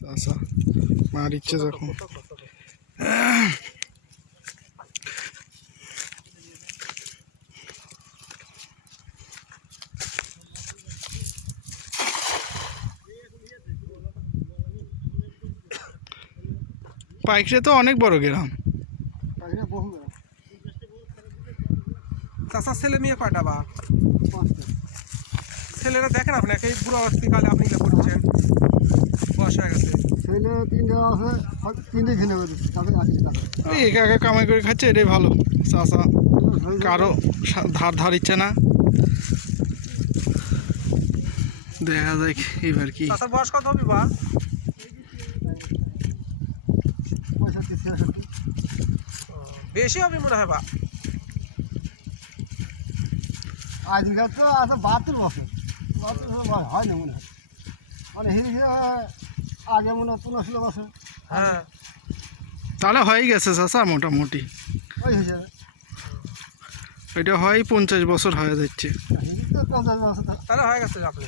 আচ্ছা মার ইচ্ছে যখন পাইকরে তো অনেক বড় গ্রাম। চাষার ছেলে মেয়ে কয়টা বা ছেলেরা দেখেন আপনি এই বুড়ো অবস্থাকালে আপনি কি করছেন? বয়স হয়ে গেছে, ছেলে তিনটে আছে, তিনটে ঘেনে গেছে তাদের আছে একা একা কামাই করে খাচ্ছে, এটাই ভালো। চাষা কারো ধার ইচ্ছে না। দেখা যাক এবার কি। চাষার বয়স কত হবে বা? 65-66। বেশি হবে মনে হয় বা। আজকাল তো আছে 72 বছর, 72 বছর হয় না মনে হয়, মানে হিরে হিরে আগে মনে হয় 65 বছর। হ্যাঁ তাহলে হয়ে গেছে চাষা মোটামুটি, ওই হিসেবে এটা হয় 50 বছর হয়ে যাচ্ছে। হিরে তো 50 বছর। তাহলে হয়ে গেছে আপনি।